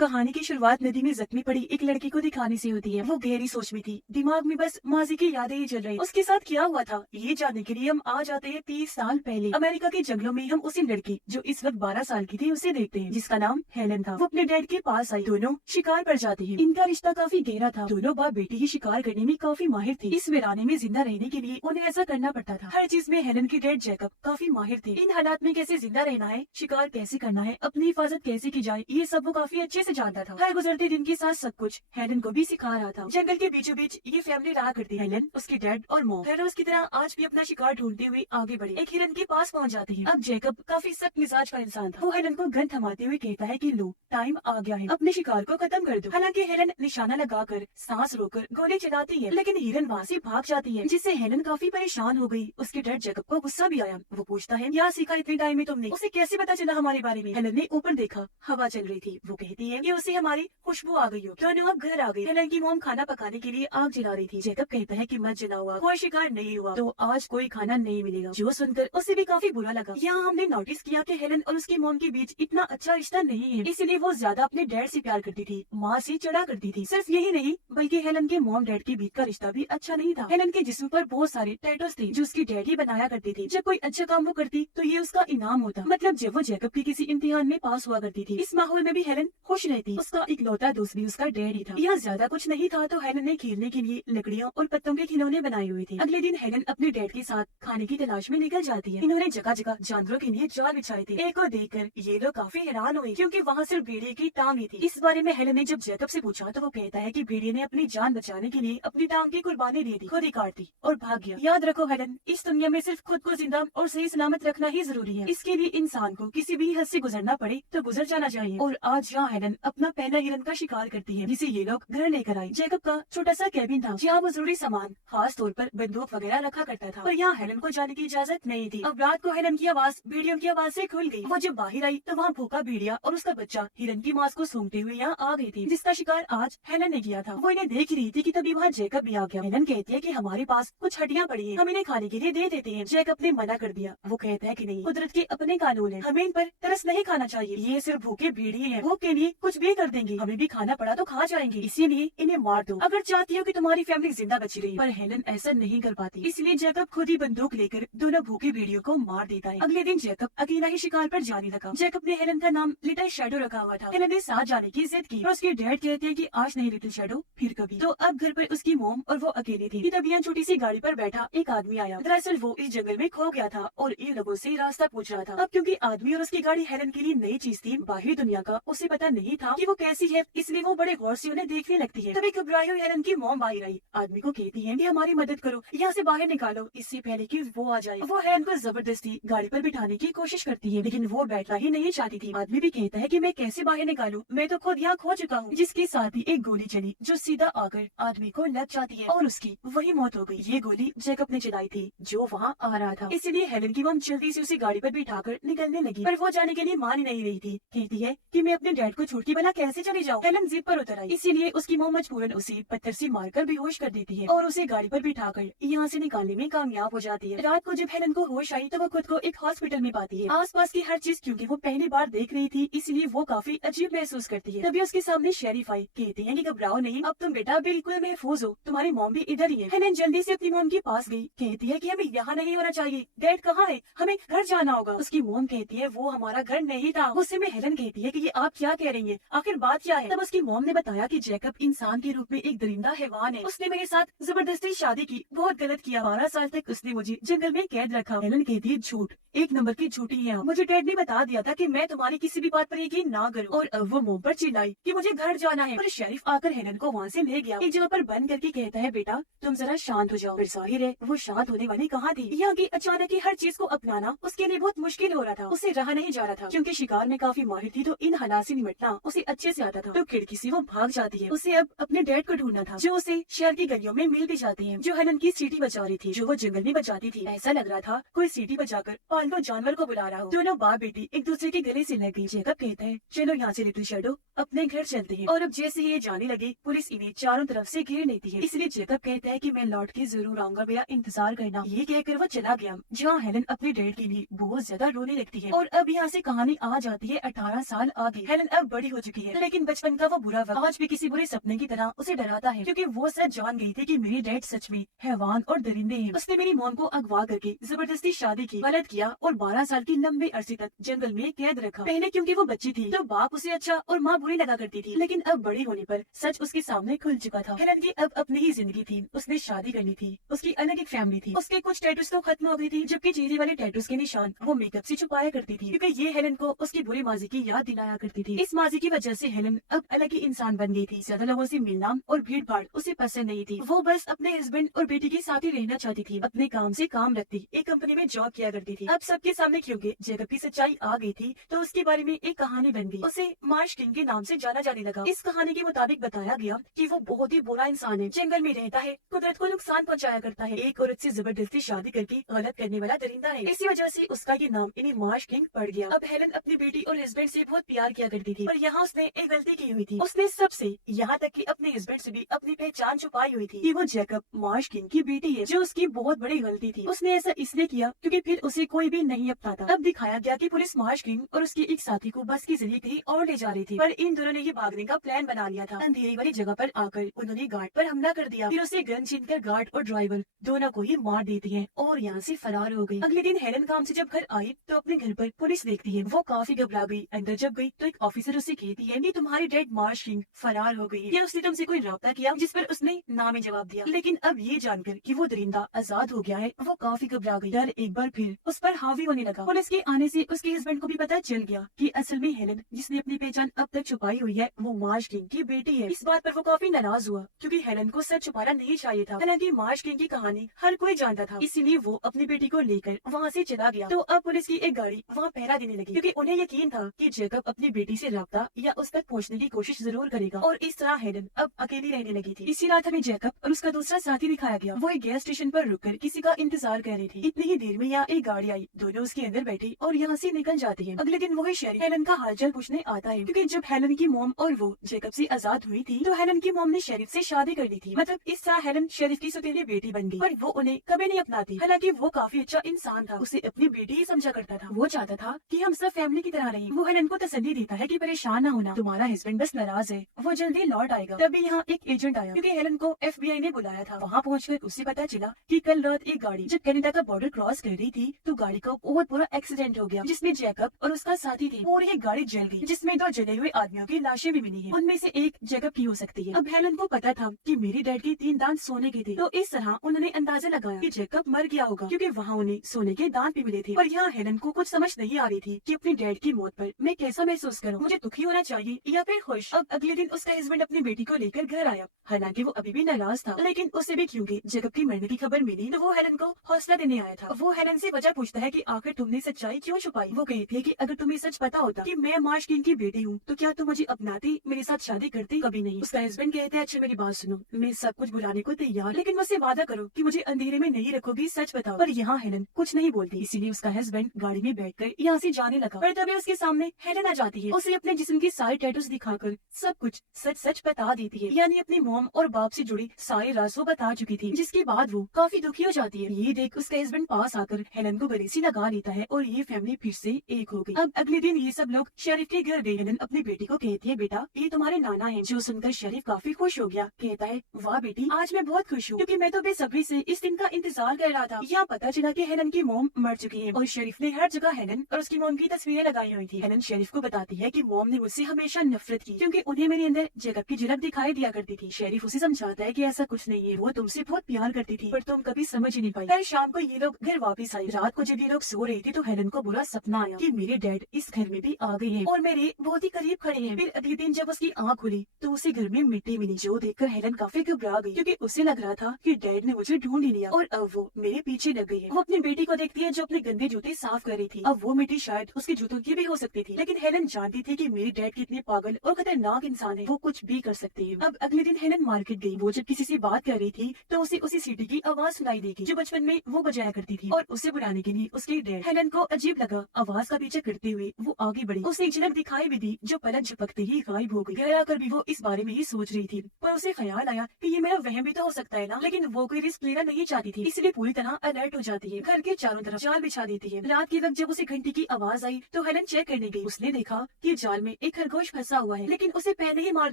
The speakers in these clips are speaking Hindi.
कहानी की शुरुआत नदी में जख्मी पड़ी एक लड़की को दिखाने से होती है। वो गहरी सोच में थी, दिमाग में बस माजी की यादें ही चल रही। उसके साथ क्या हुआ था ये जानने के लिए हम आ जाते हैं 30 साल पहले। अमेरिका के जंगलों में हम उसी लड़की जो इस वक्त 12 साल की थी उसे देखते हैं, जिसका नाम हेलन था। वो अपने डैड के पास आई, दोनों शिकार पर जाते हैं। इनका रिश्ता काफी गहरा था, दोनों बाप बेटी ही शिकार करने में काफी माहिर थे। इस वीराने में जिंदा रहने के लिए उन्हें ऐसा करना पड़ता था। हर चीज में हेलन के डैड जैकब काफी माहिर थे। इन हालात में कैसे जिंदा रहना है, शिकार कैसे करना है, अपनी हिफाजत कैसे की जाए, ये सब वो काफी अच्छे से जानता था। हर गुजरते दिन के साथ सब कुछ हेलन को भी सिखा रहा था। जंगल के बीचों बीच ये फैमिली रहा करती है, हेलन, उसके डैड और मॉम हर रोज की तरह आज भी अपना शिकार ढूंढते हुए आगे बढ़े। एक हिरन के पास पहुंच जाते हैं। अब जैकब काफी सख्त मिजाज का इंसान था। वो हेलन को गन थमाते हुए कहता है कि लो, टाइम आ गया है, अपने शिकार को खत्म कर दो। हालांकि हेलन निशाना लगाकर सांस रोककर गोली चलाती है, लेकिन हिरन वहाँ से भाग जाती है, जिससे हेलन काफी परेशान हो गई। उसके डैड जैकब को गुस्सा भी आया। वो पूछता है, क्या सीखा इतने टाइम में तुमने? उसे कैसे पता चला हमारे बारे में? हेलन ने ऊपर देखा, हवा चल रही थी। वो कहती है कि उसे हमारी खुशबू आ गई हो। दोनों अब घर आ गए। हेलन की मॉम खाना पकाने के लिए आग जला रही थी। जैकब कहता है कि मत जलाओ आग, कोई शिकार नहीं हुआ तो आज कोई खाना नहीं मिलेगा। जो सुनकर उसे भी काफी बुरा लगा। यहाँ हमने नोटिस किया कि हेलन और उसकी मॉम के बीच इतना अच्छा रिश्ता नहीं है, इसीलिए वो ज्यादा अपने डैड से प्यार करती थी, माँ से चढ़ा करती थी। सिर्फ यही नहीं बल्कि हेलन के मॉम डैड के बीच का रिश्ता भी अच्छा नहीं था। हेलन के जिस्म पर बहुत सारे टैटूज थे जो उसकी डैड ही बनाया करते थे। जब कोई अच्छा काम वो करती तो ये उसका इनाम होता। मतलब जब वो जैकब के किसी इम्तिहान में पास हुआ करती थी, इस माहौल में भी हेलन खुश रहती। उसका इकलौता दोस्त भी उसका डैड ही था। यहाँ ज्यादा कुछ नहीं था तो हेलन ने खेलने के लिए लकड़ियों और पत्तों के खिलौने बनाए हुए थे। अगले दिन हेलन अपने डैड के साथ खाने की तलाश में निकल जाती है। इन्होंने जगह जगह जानवरों के लिए जाल बिछाए थे। एक को देखकर ये लोग काफी हैरान हुए क्योंकि वहाँ सिर्फ भेड़िए की टांग ही थी। इस बारे में हेलन ने जब जैकब से पूछा तो वो कहता है कि भेड़िए ने अपनी जान बचाने के लिए अपनी टांग की कुर्बानी दे दी, खुद ही काट दी और भाग गया। याद रखो हेलन, इस दुनिया में सिर्फ खुद को जिंदा और सही सलामत रखना ही जरूरी है। इसके लिए इंसान को किसी भी हद से गुजरना पड़े तो गुजर जाना चाहिए। और आज यहाँ हेलन अपना पहला हिरन का शिकार करती है, जिसे ये लोग घर लेकर आई। जैकब का छोटा सा कैबिन था जहाँ वो जरूरी सामान, खास तौर पर बंदूक वगैरह रखा करता था, पर यहाँ हेलन को जाने की इजाजत नहीं थी। अब रात को हेलन की आवाज भेड़ियों की आवाज से खुल गई। वो जब बाहर आई तो वहाँ भूखा भेड़िया और उसका बच्चा हिरन की मांस को सूंघते हुए यहाँ आ गई थी, जिसका शिकार आज हेलन ने किया था। वो इन्हें देख रही थी कि तभी वहाँ जैकब भी आ गया। हेलन कहती है कि हमारे पास कुछ हड्डियाँ पड़ी हैं, हम इन्हें खाने के लिए दे देते हैं। जैकब ने मना कर दिया। वो कहता है कि नहीं, कुदरत के अपने कानून है, हमें इन पर तरस नहीं खाना चाहिए। ये सिर्फ भूखे भेड़िए हैं, भूख के लिए कुछ भी कर देंगे, हमें भी खाना पड़ा तो खा जाएंगे, इसीलिए इन्हें मार दो अगर चाहती हो कि तुम्हारी फैमिली जिंदा बची रही। पर हेलन ऐसा नहीं कर पाती, इसलिए जैकब खुद ही बंदूक लेकर दोनों भूखे भेड़ियों को मार देता है। अगले दिन जैकब अकेला ही शिकार पर जाने लगा। जैकब ने हेलन का नाम लिटिल शैडो रखा हुआ था। हेलन ने साथ जाने की जिद की, पर उसके डैड कहते हैं कि आज नहीं लिटिल शैडो, फिर कभी। तो अब घर पर उसकी मॉम और वो अकेली थी। तभी यहाँ छोटी सी गाड़ी पर बैठा एक आदमी आया। दरअसल वो इस जंगल में खो गया था और इन लोगों से रास्ता पूछ रहा था। अब क्योंकि आदमी और उसकी गाड़ी हेलन के लिए नई चीज थी, बाहरी दुनिया का उसे पता नहीं था कि वो कैसी है, इसलिए वो बड़े गौर से उन्हें देखने लगती है। तभी घबराई हुई हेलन की मॉम बाहर आई। आदमी को कहती है कि हमारी मदद करो, यहाँ से बाहर निकालो इससे पहले कि वो आ जाए। वो हेलन को जबरदस्ती गाड़ी पर बिठाने की कोशिश करती है, लेकिन वो बैठना ही नहीं चाहती थी। आदमी भी कहता है कि मैं कैसे बाहर निकालूं, मैं तो खुद यहाँ खो चुका हूँ। जिसके साथ ही एक गोली चली जो सीधा आकर आदमी को लग जाती है और उसकी वही मौत हो गई। ये गोली जैकब ने चलाई थी जो वहाँ आ रहा था, इसीलिए हेलन की मॉम जल्दी से उसे गाड़ी पर बिठाकर निकलने लगी, पर वो जाने के लिए मान ही नहीं रही थी। कहती है कि मैं अपने डैड को छोड़ के भला कैसे चली जाऊँ। हेलन जिद पर उतर आई, इसीलिए उसकी मॉम मजबूरन उसे पत्थर से मारकर बेहोश कर देती है और उसे गाड़ी पर बिठाकर यहाँ से निकालने में कामयाब हो जाती है। रात को जब हेलन को होश आई तो वो खुद को एक हॉस्पिटल में पाती है। आसपास की हर चीज क्योंकि वो पहली बार देख रही थी, इसलिए वो काफी अजीब महसूस करती है। तभी उसके सामने शेरिफ आई। कहती है कि घबराओ नहीं, अब तुम बेटा बिल्कुल महफूज हो, तुम्हारी मॉम भी इधर ही है। हेलन जल्दी से अपनी मॉम के पास गई। कहती है कि हमें यहाँ नहीं होना चाहिए, डैड कहाँ है, हमें घर जाना होगा। उसकी मॉम कहती है वो हमारा घर नहीं था। गुस्से में हेलन कहती है कि ये आप क्या कह रही हैं, आखिर बात क्या है। तब उसकी मॉम ने बताया कि जैकब इंसान के रूप में एक दरिंदा हैवान है, उसने मेरे साथ जबरदस्ती शादी की, बहुत गलत किया, 12 साल तक उसने मुझे जंगल में कैद रखा। हेलन कहती है झूठ, एक नंबर की झूठी है आप। मुझे डैड ने बता दिया था कि मैं तुम्हारी किसी भी बात पर यकीन ना करूं। और अब वो मुंह पर चिल्लाई कि मुझे घर जाना है। पर शेरिफ आकर हेलन को वहाँ से ले गया, एक जगह पर बंद करके कहता है बेटा तुम जरा शांत हो जाओ। फिर जाहिर है वो शांत होने वाली कहाँ थी। यहाँ की अचानक ही हर चीज को अपनाना उसके लिए बहुत मुश्किल हो रहा था। उसे रहा नहीं जा रहा था क्योंकि शिकार में काफी माहिर थी, तो इन हालात से निपटना उसे अच्छे से आता था। तो खिड़की से वो भाग जाती है। उसे अब अपने डैड को ढूंढना था जो उसे शहर की गलियों में मिल भी जाती है, जो हेलन की सीटी बजा रही थी, जो वो जंगल में बजाती थी। ऐसा लग रहा था कोई सीटी बजाकर पालतू जानवर को बुला रहा हो। दोनों बाप बेटी एक दूसरे के गले से लग गई। जैकब कहता है चलो यहाँ से लिटिल शैडो, अपने घर चलते हैं। और अब जैसे ही ये जाने लगे पुलिस इन्हें चारों तरफ से घेर लेती है, इसलिए जैकब कहता है कि मैं लौट के जरूर आऊंगा, मेरा इंतजार करना। ये कहकर वो चला गया, जहाँ हेलन अपने डैड के लिए बहुत ज्यादा रोने लगती है। और अब यहाँ से कहानी आ जाती है 18 साल आगे। हेलन अब बड़ी हो चुकी है, लेकिन बचपन का वो बुरा वक्त आज भी किसी बुरे सपने की तरह उसे डराता है, क्योंकि वो सच जान गई थी कि मेरे डैड सच में हैवान और दरिंदे हैं। उसने मेरी मॉम को अगवा करके जबरदस्ती शादी की, गलत किया और 12 साल की लंबे अरसे तक जंगल में कैद रखा। पहले क्योंकि वो बच्ची थी तो बाप उसे अच्छा और माँ बुरी लगा करती थी, लेकिन अब बड़ी होने पर सच उसके सामने खुल चुका था। हेलन की अब अपनी ही जिंदगी थी, उसने शादी करनी थी, उसकी अलग एक फैमिली थी। उसके कुछ टैटूज तो खत्म हो गई थी, जबकि चेहरे वाले टैटूज के निशान वो मेकअप से छुपाया करती थी, क्योंकि ये हेलन को उसकी बुरी माजी की याद दिलाया करती थी। इस माजी की वजह से हेलन अब अलग ही इंसान बन गई थी। ज्यादा लोगों से मिलना और भीड़ भाड़ उसे पसंद नहीं थी। वो बस अपने हस्बैंड और बेटी के साथ ही रहना चाहती थी, अपने काम से काम रखती, एक कंपनी में जॉब किया करती थी। अब सबके सामने क्योंकि जैकब की सच्चाई आ गई थी तो उसके बारे में एक कहानी बन गई। उसे मार्श किंग के नाम से जाना जाने लगा। इस कहानी के मुताबिक बताया गया कि वो बहुत ही बुरा इंसान है, जंगल में रहता है, कुदरत को नुकसान पहुंचाया करता है, एक औरत से जबरदस्ती शादी करके गलत करने वाला दरिंदा है। इसी वजह से उसका ये नाम इन्हें मार्श किंग पड़ गया। अब हेलन अपनी बेटी और हस्बैंड से बहुत प्यार किया करती थी, और यहाँ उसने एक गलती की हुई थी। उसने सबसे, यहाँ तक कि अपने हस्बैंड से भी अपनी पहचान छुपाई हुई थी कि वो जैकब मार्श किंग की बेटी है, जो उसकी बहुत बड़ी गलती थी। उसने ऐसा इसलिए किया क्योंकि फिर उसे कोई भी नहीं अपनाता। अब दिखाया गया कि पुलिस मार्श किंग और उसके एक साथी को बस के जरिए कहीं और ले जा रही थी, पर इन दोनों ने ये भागने का प्लान बना लिया था। अंधेरी वाली जगह पर आकर उन्होंने गार्ड पर हमला कर दिया, फिर उसे गन छीनकर गार्ड और ड्राइवर दोनों को ही मार देती है और यहाँ से फरार हो गई। अगले दिन हेलन काम से जब घर आई तो अपने घर पर पुलिस देखती है। वो काफी घबरा गई। अंदर जब गई तो एक ऑफिसर उसे कहती है कि तुम्हारी डेड मार्श किंग फरार हो गई है, क्या उसने तुमसे कोई राब्ता किया? जिस पर उसने ना में जवाब दिया। लेकिन अब ये जानकर कि वो दरिंदा आजाद हो गया है, वो काफी घबरा गई। डर एक बार फिर उस पर हावी होने लगा। पुलिस के आने से उसके हस्बैंड को भी पता चल गया कि असल में हेलन, जिसने अपनी पहचान अब तक छुपाई हुई है, वो मार्श किंग की बेटी है। इस बात पर वो काफी नाराज हुआ क्योंकि हेलन को सच छुपाना नहीं चाहिए था। हालांकि मार्श किंग की कहानी हर कोई जानता था, इसीलिए वो अपनी बेटी को लेकर वहाँ से चला गया। तो अब पुलिस की एक गाड़ी वहाँ पहरा देने लगी, क्योंकि उन्हें यकीन था कि जैकब अपनी बेटी से राब्ता या उस तक पहुँचने की कोशिश जरूर करेगा। और इस तरह हेलन अब अकेली रहने लगी थी। इसी रात हमें जैकब और उसका दूसरा साथी दिखाया गया। वो एक गैस स्टेशन पर रुककर किसी का इंतजार कर रही थी। इतनी ही देर में यहाँ एक गाड़ी आई, दोनों उसके अंदर बैठी और यहाँ से निकल जाती है। अगले दिन वही शरीफ हेलन का हालचाल पूछने आता है, क्योंकि जब हेलन की मॉम और वो जैकब से आजाद हुई थी तो हेलन की मॉम ने शरीफ से शादी कर दी थी। मतलब इस तरह हेलन शरीफ की सौतेली बेटी बन गई, पर वो उन्हें कभी नहीं अपनाती। हालांकि वो काफी अच्छा इंसान था, उसे अपनी बेटी ही समझा करता था। वो चाहता था कि हम सब फैमिली की तरह रहें। वो हेलन को तसल्ली देता है कि परेशान न होना, तुम्हारा हस्बैंड बस नाराज है, वो जल्दी लौट आएगा। तभी यहाँ एक एजेंट आया, क्योंकि हेलन को FBI ने बुलाया था। वहाँ पहुँचकर उसे पता चला कि कल रात एक गाड़ी जब कनाडा का बॉर्डर क्रॉस कर रही थी तो गाड़ी का बहुत बुरा एक्सीडेंट हो गया, जिसमें जैकब और उसका साथी थे। पूरी एक गाड़ी जल गई, जिसमें 2 जले हुए आदमियों की लाशें भी मिली हैं। उनमें से एक जैकब की हो सकती है। अब हेलन को पता था कि मेरी डैड के 3 दांत सोने के थे, तो इस तरह उन्होंने अंदाजा लगाया कि जैकब मर गया होगा, क्योंकि वहाँ उन्हें सोने के दांत भी मिले थे। पर यहाँ हेलन को कुछ समझ नहीं आ रही थी कि अपनी डैड की मौत पर मैं कैसा महसूस करूँ, मुझे दुखी होना चाहिए या फिर खुश। अब अगले दिन उसका हस्बैंड अपनी बेटी को लेकर घर आया। हालांकि वो अभी भी नाराज था, लेकिन उसे भी क्योंकि जैकब की मरने की खबर मिली तो वो हेलन को हौसला देने आया था। वो हेलन से वजह पूछता है कि आखिर तुमने सच्चाई क्यों छुपाई। वो कहती है कि अगर तुम्हें सच पता होता कि मैं मार्श किंग की बेटी हूँ तो क्या तुम मुझे अपनाती, मेरे साथ शादी करती? कभी नहीं। उसका हस्बैंड कहते हैं अच्छा मेरी बात सुनो, मैं सब कुछ भुलाने को तैयार, लेकिन मुझसे वादा करो कि मुझे अंधेरे में नहीं रखोगी, सच बताओ। पर यहाँ हेलन कुछ नहीं बोलती, इसीलिए उसका हस्बैंड गाड़ी में बैठकर यहाँ से जाने लगा। पर तभी उसके सामने हेलन आ जाती है। उसे अपने जिस्म के सारे टैटूज दिखाकर सब कुछ सच सच बता देती है, यानी अपनी मॉम और बाप से जुड़ी सारे राज वो बता चुकी थी, जिसके बाद वो काफी दुखी हो जाती है। ये देख उसका हस्बैंड पास आकर हेलन को गले से लगा लेता है और ये फैमिली फिर से एक हो गई। अब अगले दिन ये सब लोग शरीफ के घर गए। हेलन अपनी बेटी को कहती है बेटा ये तुम्हारे नाना है। जो सुनकर शरीफ काफी खुश हो गया, कहता है वाह बेटी आज मैं बहुत खुश हूँ, क्योंकि मैं तो बेसब्री से इस दिन का इंतजार कर रहा था। यहाँ पता चला कि हेलन की मॉम मर चुकी है और शरीफ ने हर जगह हेलन और उसकी मॉम की तस्वीरें लगाई हुई थी। हेलन शरीफ को बताती है कि मॉम ने मुझसे हमेशा नफरत की, क्योंकि उन्हें मेरे अंदर जैकब की झलक दिखाई दिया करती थी। शरीफ उसे समझाता है कि ऐसा कुछ नहीं है, वो तुमसे बहुत प्यार करती थी, पर तुम कभी समझ ही नहीं पाई। कल शाम को ये लोग घर वापस आए। रात को जब ये लोग सो रहे थे तो हेलन को बुरा सपना आया कि मेरे डैड इस घर में भी आ गए हैं और मेरे बहुत ही करीब खड़े हैं। फिर अगले दिन जब उसकी आँख खुली तो उसे घर में मिट्टी मिली, जो देखकर हेलन काफी घबरा गई, क्योंकि उसे लग रहा था कि डैड ने मुझे ढूंढ ही लिया और अब वो मेरे पीछे लग गई है। वो अपनी बेटी को देखती है जो अपने गंदे जूते साफ कर रही थी। अब वो मिट्टी शायद उसके जूतों की भी हो सकती थी, लेकिन हेलन जानती थी कि मेरे डैड कितने पागल और खतरनाक इंसान है, वो कुछ भी कर सकते हैं। अब अगले दिन हेलन मार्केट गई। वो जब किसी से बात कर रही थी तो उसे उसी सीटी की आवाज सुनाई देगी जो बचपन में वो बजाया करती थी, और उसे बुलाने के लिए उसके डैड। हेलन को अजीब लगा। आवाज का पीछे करते हुए वो आगे बढ़ी। उसे एक झलक दिखाई भी दी जो पलक झपकते ही गायब हो गई। घर आकर भी वो इस बारे में ही सोच रही थी, पर उसे ख्याल आया कि ये मेरा वहम भी तो हो सकता है ना, लेकिन वो कोई रिस्क लेना नहीं चाहती थी, इसलिए पूरी तरह अलर्ट हो जाती है। घर के चारों तरफ जाल बिछा देती है। रात के वक्त जब उसे घंटी की आवाज आई तो हेलन चेक करने गई। उसने देखा कि जाल में एक खरगोश फंसा हुआ है, लेकिन उसे पहले ही मार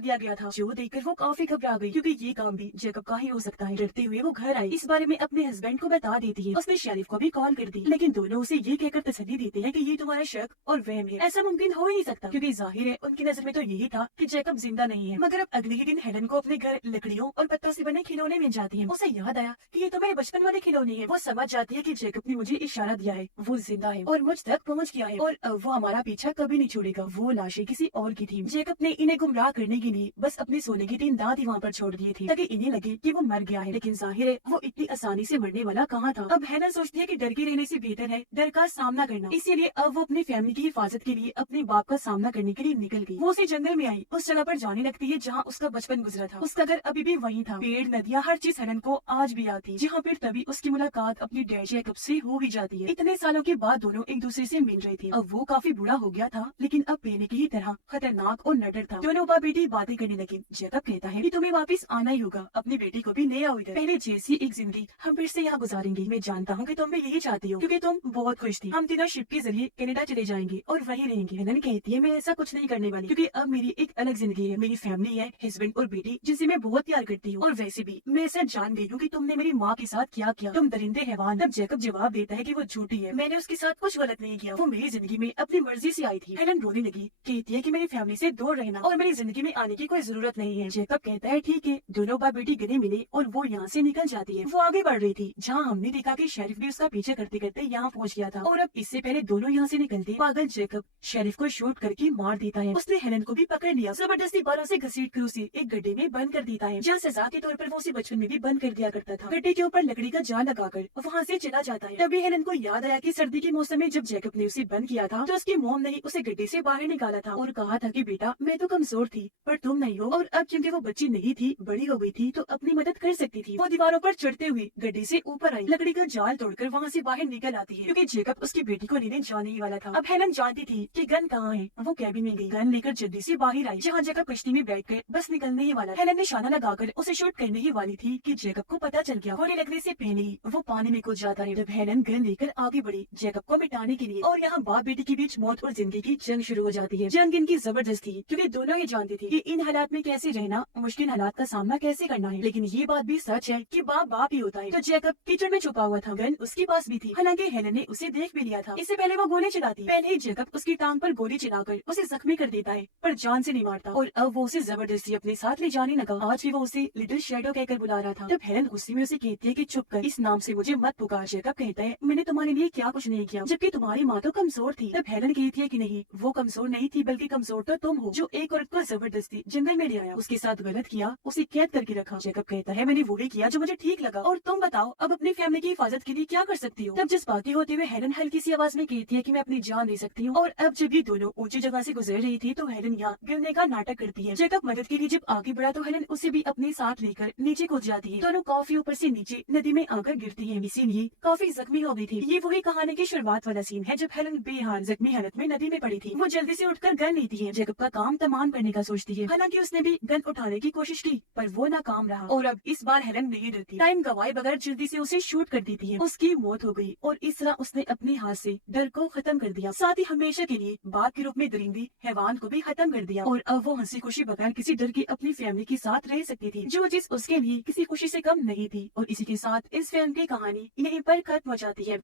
दिया गया था, जो देखकर वो काफी घबरा गई क्योंकि ये काम भी जैकब का ही हो सकता है। डरते हुए वो घर आई, इस बारे में अपने हस्बैंड को बता देती है। उसने शेरिफ को भी कॉल कर दी, लेकिन दोनों उसे ये कहकर तसल्ली देते हैं कि ये तुम्हारा शक और वहम है, ऐसा मुमकिन हो ही नहीं सकता, क्योंकि जाहिर है उनकी नजर में तो यही था कि जैकब जिंदा नहीं है। मगर अब अगले ही दिन हेलन को अपने घर लकड़ियों और पत्तों से बने खिलौने मिल जाती है। उसे याद आया कि ये तो मेरे बचपन वाले खिलौने हैं। वो समझ जाती है कि जैकब ने मुझे इशारा दिया है, वो जिंदा है और मुझ तक पहुंच गया है और वो हमारा पीछा कभी नहीं छोड़ेगा। वो लाशें किसी और की थी। जैकब ने इन्हें गुमराह करने के लिए बस अपने सोने के 3 दांत ही वहाँ पर छोड़ दिए थे ताकि इन्हें लगे कि वो मर गया है, लेकिन जाहिर है वो इतनी आसानी से मरने वाला कहाँ था। अब हेलन सोचती है कि डर के रहने से बेहतर है डर का सामना करना, इसीलिए अब वो अपनी फैमिली की हिफाजत के लिए अपने बाप का सामना करने के लिए निकल गई। वो उसी जंगल में आई, उस जगह पर जाने लगती है जहाँ उसका बचपन गुजरा था। उसका घर अभी भी वही था, पेड़ नदियाँ हर चीज हेलन को आज भी याद थी, जहाँ पर तभी उसकी मुलाकात अपनी डैड जैकब से हो ही जाती है। इतने सालों के बाद दोनों एक दूसरे से मिल रहे थे। अब वो काफी बूढ़ा हो गया था, लेकिन अब पहले की ही तरह खतरनाक और नडर था। दोनों बाप बेटी बातें करने लगे। जैकब कहता है कि तुम्हें वापस आना ही होगा, अपनी बेटी को भी ले आओ इधर। पहले जैसी एक जिंदगी हम फिर से यहाँ गुजारेंगे। मैं जानता हूँ कि तुम भी यही चाहती हो, क्योंकि तुम बहुत खुश थी। हम तीनों शिप के जरिए कनाडा चले जाएंगे और वहीं रहेंगे। हेलन कहती है मैं ऐसा कुछ नहीं करने वाली, क्योंकि अब मेरी एक अलग जिंदगी है, मेरी फैमिली है, हस्बैंड और बेटी जिसे मैं बहुत प्यार करती हूँ। और वैसे भी मैं ऐसा जान गई हूँ कि तुमने मेरी माँ के साथ क्या किया, तुम दरिंदे हैवान। तब जैकब जवाब देता है कि वो झूठी है, मैंने उसके साथ कुछ गलत नहीं किया, वो मेरी जिंदगी में अपनी मर्जी से आई थी। हेलन रोने लगी, कहती है कि मेरी फैमिली से दूर रहना और मेरी जिंदगी में आने की कोई जरूरत नहीं है। जैकब कहता है ठीक है। दोनों बाप बेटी गले मिले और वो यहाँ से निकल जाती है। वो आगे बढ़ रही थी, जहाँ हमने देखा कि शेरिफ भी उसका पीछे करते करते यहाँ पहुँच गया था। और अब इससे पहले दोनों यहाँ से निकलते पागल जैकब शेरिफ को शूट करके मार देता है। उसने हेलन को भी पकड़ लिया, जबरदस्ती बालों से घसीट कर उसे एक गड्ढे में बंद कर देता है, जहाँ सजा के तौर पर वो उसे बचपन में भी बंद कर दिया करता था। गड्ढे के ऊपर लकड़ी का जाल लगाकर वहाँ से चला जाता है। तभी हेलन को याद आया कि सर्दी के मौसम में जब जैकब ने उसे बंद किया था तो उसकी मॉम ने उसे गड्ढे से बाहर निकाला था और कहा था कि बेटा मैं तो कमजोर थी पर तुम नहीं हो, और अब क्योंकि वो बच्ची नहीं थी बड़ी हो गई थी तो अपनी मदद कर सकती थी। वो दीवारों पर चढ़ते हुए गड्ढे से ऊपर आई, लकड़ी का जाल तोड़कर वहाँ से बाहर निकल आती है, क्योंकि जैकब उसकी बेटी को लेने जाने ही वाला था। अब हेलन जानती थी कि गन कहाँ है। वो कैबिन में गई, गन लेकर जल्दी से बाहर आई, जहाँ जैकब कश्ती में बैठकर बस निकलने ही वाला। हेलन निशाना लगाकर उसे शूट करने ही वाली थी कि जैकब को पता चल गया। गोली लगने से पहले ही वो पानी में कूद जाता है। जब हेलन गन लेकर आगे बढ़ी जैकब को मिटाने के लिए, और यहाँ बाप बेटी के बीच मौत और जिंदगी की जंग शुरू हो जाती है। जंग इनकी जबरदस्त थी, क्योंकि दोनों ही जानते थे कि इन हालात में कैसे रहना, मुश्किल हालात का सामना कैसे करना है। लेकिन ये बात भी सच है कि बाप बाप ही होता है। तो जैकब कीचड़ में छुपा हुआ था, गन उसके पास भी थी, हालांकि हेलन ने उसे देख भी लिया था। इससे पहले वो गोली चलाती, पहले ही जैकब उसकी टांग पर गोली चलाकर उसे जख्मी कर देता है, पर जान से नहीं मारता। और अब वो उसे जबरदस्ती अपने साथ ले जाने लगा। आज भी वो उसे लिटिल शैडो कहकर बुला रहा था। तब हेलन गुस्से में उसे कहती है कि चुप कर, इस नाम से मुझे मत पुकार। जैकब कहता है मैंने तुम्हारे लिए क्या कुछ नहीं किया, जबकि तुम्हारी माँ तो कमजोर थी। तब हेलन कहती है कि नहीं, वो कमजोर नहीं थी, बल्कि कमजोर तो तुम हो, जो एक औरत को जबरदस्ती जंगल में ले आया, उसके साथ गलत किया, उसे कैद करके रखा। जैकब कहता है मैंने वही किया जो मुझे ठीक लगा, और तुम बताओ अब अपनी फैमिली की हिफाजत के लिए क्या कर सकती हो। तब जज्बाती होते हुए हेलन हल्की सी आवाज में कहती है कि मैं अपनी जान दे सकती हूँ। और अब जब ये दोनों ऊंची जगह से गुजर रही थी तो हेलन यहाँ गिरने का नाटक करती है। जैकब मदद के लिए जब आगे बढ़ा तो हेलन उसे भी अपने साथ लेकर नीचे कूद जाती है। दोनों काफी ऊपर से नीचे नदी में आकर गिरती है, इसीलिए काफी जख्मी हो गई थी। ये वही कहानी की शुरुआत वाला सीन है जब हेलन बेहाल जख्मी हालत में नदी में पड़ी थी। वो जल्दी से उठकर गन लेती है, जैकब का काम तमाम करने का सोचती है। हालांकि उसने भी गन उठाने की कोशिश की पर वो नाकाम रहा, और अब इस बार हेलन नहीं डरती, टाइम गवाए बगैर जल्दी से उसे शूट कर देती है। उसकी मौत हो गई और इस तरह उसने अपने हाथ से डर को खत्म कर दिया, साथ ही हमेशा के लिए बाप के रूप में दरिंदी हैवान को भी खत्म कर दिया। और अब वो हंसी खुशी बगैर किसी डर के अपनी फैमिली के साथ रह सकती थी, जो चीज उसके लिए किसी खुशी से कम नहीं थी। और इसी के साथ इस फिल्म की कहानी यहीं पर खत्म हो जाती है।